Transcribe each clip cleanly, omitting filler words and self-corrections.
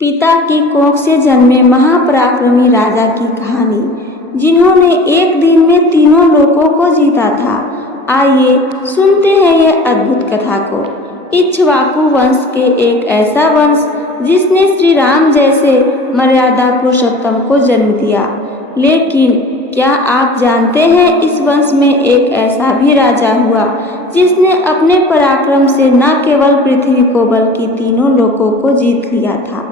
पिता की कोख से जन्मे महापराक्रमी राजा की कहानी, जिन्होंने एक दिन में तीनों लोकों को जीता था। आइए सुनते हैं यह अद्भुत कथा को। इक्ष्वाकु वंश के एक ऐसा वंश जिसने श्री राम जैसे मर्यादा पुरुषोत्तम को जन्म दिया। लेकिन क्या आप जानते हैं, इस वंश में एक ऐसा भी राजा हुआ जिसने अपने पराक्रम से न केवल पृथ्वी को बल्कि तीनों लोकों को जीत लिया था,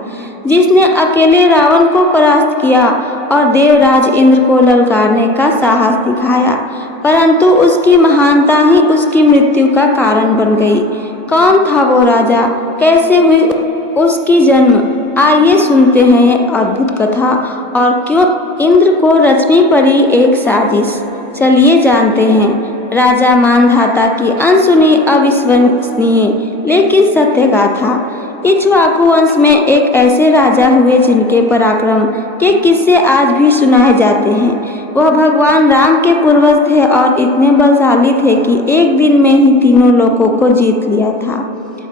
जिसने अकेले रावण को परास्त किया और देवराज इंद्र को ललकारने का साहस दिखाया, परंतु उसकी महानता ही उसकी मृत्यु का कारण बन गई। कौन था वो राजा, कैसे हुई उसकी जन्म? आइए सुनते हैं ये अद्भुत कथा और क्यों इंद्र को रचनी पड़ी एक साजिश। चलिए जानते हैं राजा मांधाता की अनसुनी अविश्वसनीय लेकिन सत्य गाथा। इक्ष्वाकु वंश में एक ऐसे राजा हुए जिनके पराक्रम के किस्से आज भी सुनाए जाते हैं। वह भगवान राम के पूर्वज थे और इतने बलशाली थे कि एक दिन में ही तीनों लोकों को जीत लिया था।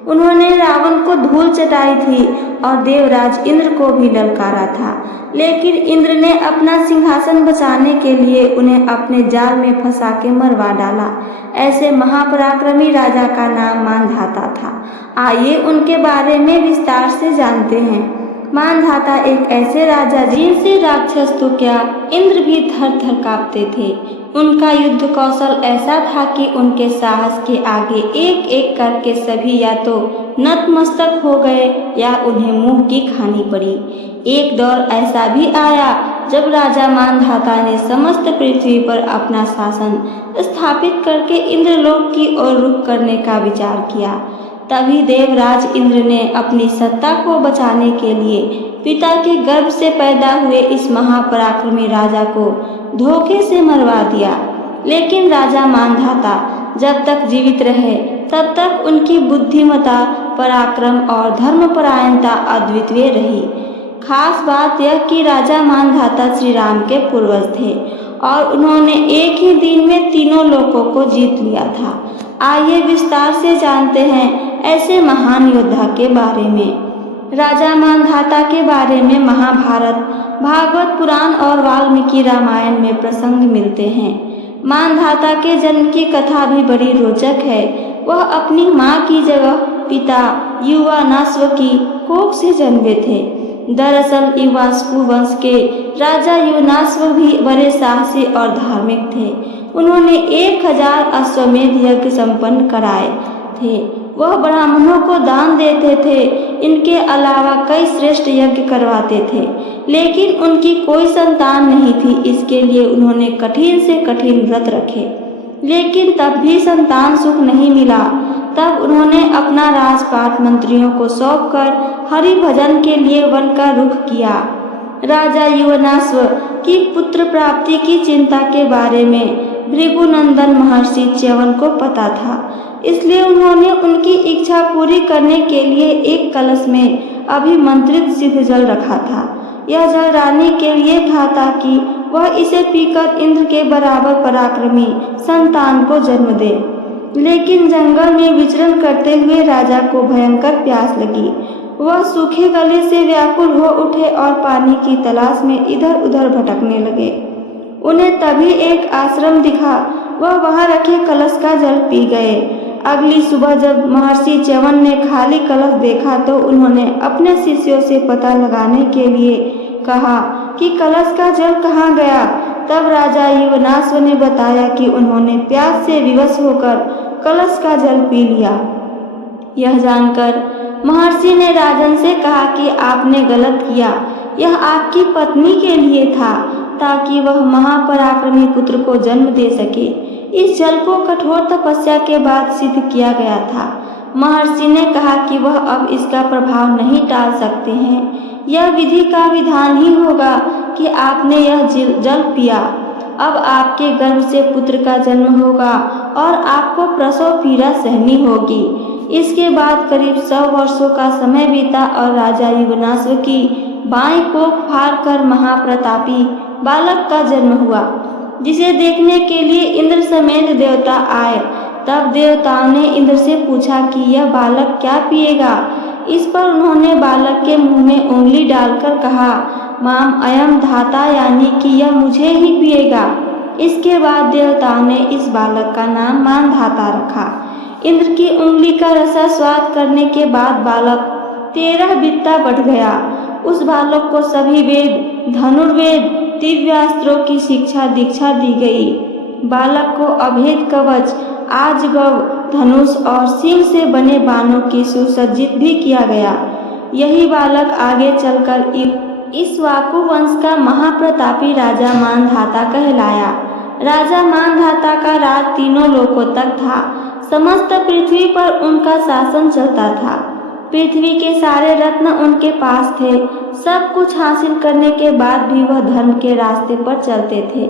उन्होंने रावण को धूल चटाई थी और देवराज इंद्र को भी ललकारा था, लेकिन इंद्र ने अपना सिंहासन बचाने के लिए उन्हें अपने जाल में फंसा के मरवा डाला। ऐसे महापराक्रमी राजा का नाम मांधाता था। आइए उनके बारे में विस्तार से जानते हैं। मांधाता एक ऐसे राजा जिनसे राक्षस तो क्या, इंद्र भी थर थर कांपते थे। उनका युद्ध कौशल ऐसा था कि उनके साहस के आगे एक एक करके सभी या तो नतमस्तक हो गए या उन्हें मुंह की खानी पड़ी। एक दौर ऐसा भी आया जब राजा मांधाता ने समस्त पृथ्वी पर अपना शासन स्थापित करके इंद्रलोक की ओर रुख करने का विचार किया। तभी देवराज इंद्र ने अपनी सत्ता को बचाने के लिए पिता के गर्भ से पैदा हुए इस महापराक्रमी राजा को धोखे से मरवा दिया। लेकिन राजा मांधाता जब तक जीवित रहे तब तक उनकी बुद्धिमता, पराक्रम और धर्मपरायणता अद्वितीय रही। खास बात यह कि राजा मांधाता श्री राम के पूर्वज थे और उन्होंने एक ही दिन में तीनों लोकों को जीत लिया था। आइए विस्तार से जानते हैं ऐसे महान योद्धा के बारे में। राजा मांधाता के बारे में महाभारत, भागवत पुराण और वाल्मीकि रामायण में प्रसंग मिलते हैं। मांधाता के जन्म की कथा भी बड़ी रोचक है। वह अपनी मां की जगह पिता युवानाश्व की कोख से जन्मे थे। दरअसल इक्ष्वाकु वंश के राजा युवानाश्व भी बड़े साहसी और धार्मिक थे। उन्होंने 1000 अश्वमेध यज्ञ संपन्न कराए थे। वह ब्राह्मणों को दान देते थे। इनके अलावा कई श्रेष्ठ यज्ञ करवाते थे, लेकिन उनकी कोई संतान नहीं थी। इसके लिए उन्होंने कठिन से कठिन व्रत रखे, लेकिन तब भी संतान सुख नहीं मिला। तब उन्होंने अपना राजपाट मंत्रियों को सौंपकर हरि भजन के लिए वन का रुख किया। राजा युवानाश्व की पुत्र प्राप्ति की चिंता के बारे में भृगुनंदन महर्षि च्यवन को पता था, इसलिए उन्होंने उनकी इच्छा पूरी करने के लिए एक कलश में अभिमंत्रित सिद्ध जल रखा था। यह जल रानी के लिए था ताकि वह इसे पीकर इंद्र के बराबर पराक्रमी संतान को जन्म दे। लेकिन जंगल में विचरण करते हुए राजा को भयंकर प्यास लगी। वह सूखे गले से व्याकुल हो उठे और पानी की तलाश में इधर उधर भटकने लगे। उन्हें तभी एक आश्रम दिखा। वह वहां रखे कलश का जल पी गए। अगली सुबह जब महर्षि च्यवन ने खाली कलश देखा तो उन्होंने अपने शिष्यों से पता लगाने के लिए कहा कि कलश का जल कहाँ गया। तब राजा युवानाश्व ने बताया कि उन्होंने प्यास से विवश होकर कलश का जल पी लिया। यह जानकर महर्षि ने राजन से कहा कि आपने गलत किया। यह आपकी पत्नी के लिए था ताकि वह महापराक्रमी पुत्र को जन्म दे सके। इस जल को कठोर तपस्या के बाद सिद्ध किया गया था। महर्षि ने कहा कि वह अब इसका प्रभाव नहीं टाल सकते हैं। यह विधि का विधान ही होगा कि आपने यह जल पिया। अब आपके गर्भ से पुत्र का जन्म होगा और आपको प्रसव पीड़ा सहनी होगी। इसके बाद करीब 100 वर्षों का समय बीता और राजा युवानाश्व की बाईं कोख फाड़कर महाप्रतापी बालक का जन्म हुआ, जिसे देखने के लिए इंद्र समेत देवता आए। तब देवताओं ने इंद्र से पूछा कि यह बालक क्या पिएगा। इस पर उन्होंने बालक के मुंह में उंगली डालकर कहा, माम अयम धाता, यानी कि यह मुझे ही पिएगा। इसके बाद देवताओं ने इस बालक का नाम मानधाता रखा। इंद्र की उंगली का रसा स्वाद करने के बाद बालक 13 बित्ता बढ़ गया। उस बालक को सभी वेद, धनुर्वेद, दिव्यास्त्रों की शिक्षा दीक्षा दी गई। बालक को अभेद कवच, आजगव, धनुष और सिंह से बने बाणों की सुसज्जित भी किया गया। यही बालक आगे चलकर इक्ष्वाकु वंश का महाप्रतापी राजा मानधाता कहलाया। राजा मानधाता का राज तीनों लोकों तक था। समस्त पृथ्वी पर उनका शासन चलता था। पृथ्वी के सारे रत्न उनके पास थे। सब कुछ हासिल करने के बाद भी वह धर्म के रास्ते पर चलते थे।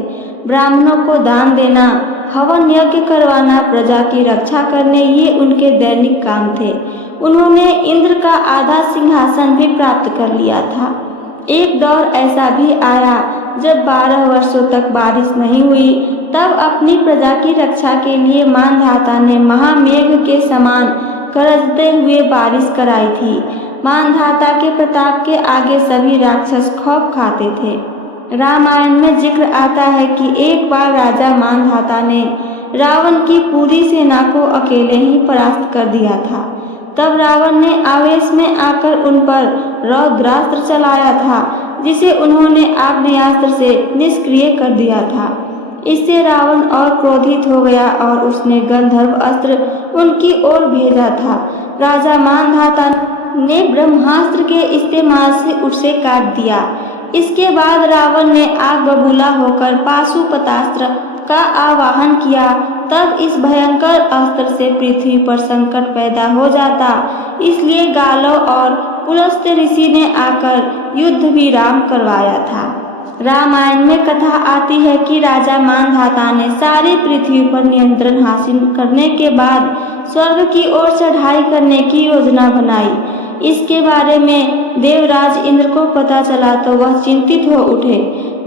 ब्राह्मणों को दान देना, हवन यज्ञ करवाना, प्रजा की रक्षा करने, ये उनके दैनिक काम थे। उन्होंने इंद्र का आधा सिंहासन भी प्राप्त कर लिया था। एक दौर ऐसा भी आया जब 12 वर्षों तक बारिश नहीं हुई। तब अपनी प्रजा की रक्षा के लिए मानधाता ने महामेघ के समान गरजते हुए बारिश कराई थी। मानधाता के प्रताप के आगे सभी राक्षस खौफ खाते थे। रामायण में जिक्र आता है कि एक बार राजा मानधाता ने रावण की पूरी सेना को अकेले ही परास्त कर दिया था। तब रावण ने आवेश में आकर उन पर रौद्रास्त्र चलाया था, जिसे उन्होंने आग्नेयास्त्र से निष्क्रिय कर दिया था। इससे रावण और क्रोधित हो गया और उसने गंधर्व अस्त्र उनकी ओर भेजा था। राजा मानधाता ने ब्रह्मास्त्र के इस्तेमाल से उसे काट दिया। इसके बाद रावण ने आग बबूला होकर पाशुपतास्त्र का आवाहन किया। तब इस भयंकर अस्त्र से पृथ्वी पर संकट पैदा हो जाता। इसलिए गालव और पुलस्त्य ऋषि ने आकर युद्ध विराम करवाया था। रामायण में कथा आती है कि राजा मानधाता ने सारी पृथ्वी पर नियंत्रण हासिल करने के बाद स्वर्ग की ओर चढ़ाई करने की योजना बनाई। इसके बारे में देवराज इंद्र को पता चला तो वह चिंतित हो उठे।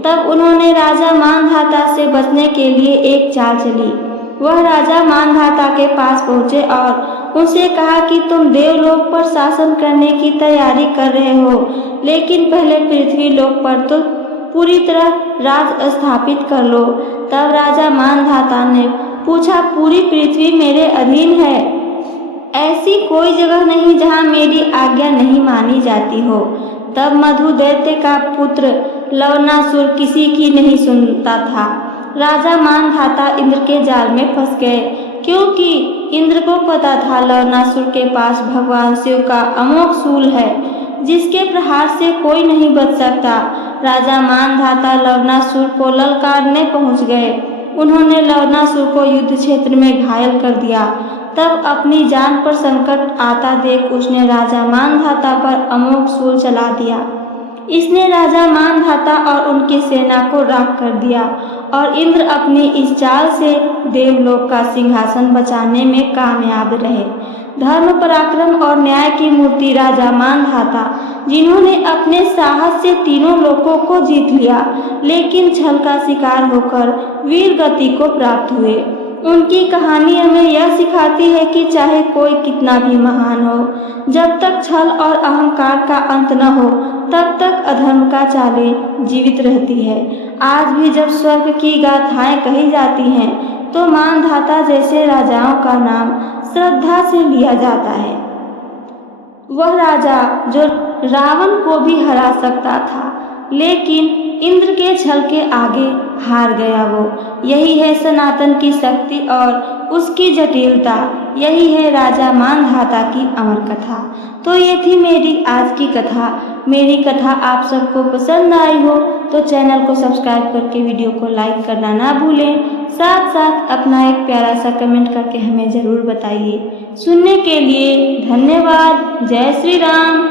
तब उन्होंने राजा मानधाता से बचने के लिए एक चाल चली। वह राजा मानधाता के पास पहुँचे और उनसे कहा कि तुम देवलोक पर शासन करने की तैयारी कर रहे हो, लेकिन पहले पृथ्वी लोक पर तो पूरी तरह राज स्थापित कर लो। तब राजा मानधाता ने पूछा, पूरी पृथ्वी मेरे अधीन है? ऐसी कोई जगह नहीं जहाँ मेरी आज्ञा नहीं मानी जाती हो। तब मधु दैत्य का पुत्र लवनासुर किसी की नहीं सुनता था। राजा मानधाता इंद्र के जाल में फंस गए, क्योंकि इंद्र को पता था लवनासुर के पास भगवान शिव का अमोघ शूल है, जिसके प्रहार से कोई नहीं बच सकता। राजा मानधाता लवनासुर को ललकारने पहुंच गए। उन्होंने लवनासुर को युद्ध क्षेत्र में घायल कर दिया। तब अपनी जान पर संकट आता देख उसने राजा मानधाता पर अमोघ शूल चला दिया। इसने राजा मानधाता और उनकी सेना को राख कर दिया और इंद्र अपनी इस चाल से देवलोक का सिंहासन बचाने में कामयाब रहे। धर्म, पराक्रम और न्याय की मूर्ति राजा मानधाता, जिन्होंने अपने साहस से तीनों लोकों को जीत लिया, लेकिन छल का शिकार होकर वीर गति को प्राप्त हुए। उनकी कहानी हमें यह सिखाती है कि चाहे कोई कितना भी महान हो, जब तक छल और अहंकार का अंत न हो, तब तक अधर्म का चालें जीवित रहती है। आज भी जब स्वर्ग की गाथाएं कही जाती हैं, तो मानधाता जैसे राजाओं का नाम श्रद्धा से लिया जाता है। वह राजा जो रावण को भी हरा सकता था, लेकिन इंद्र के छल के आगे हार गया। वो यही है सनातन की शक्ति और उसकी जटिलता। यही है राजा मानधाता की अमर कथा। तो ये थी मेरी आज की कथा। मेरी कथा आप सबको पसंद आई हो तो चैनल को सब्सक्राइब करके वीडियो को लाइक करना ना भूलें। साथ साथ अपना एक प्यारा सा कमेंट करके हमें ज़रूर बताइए। सुनने के लिए धन्यवाद। जय श्री राम।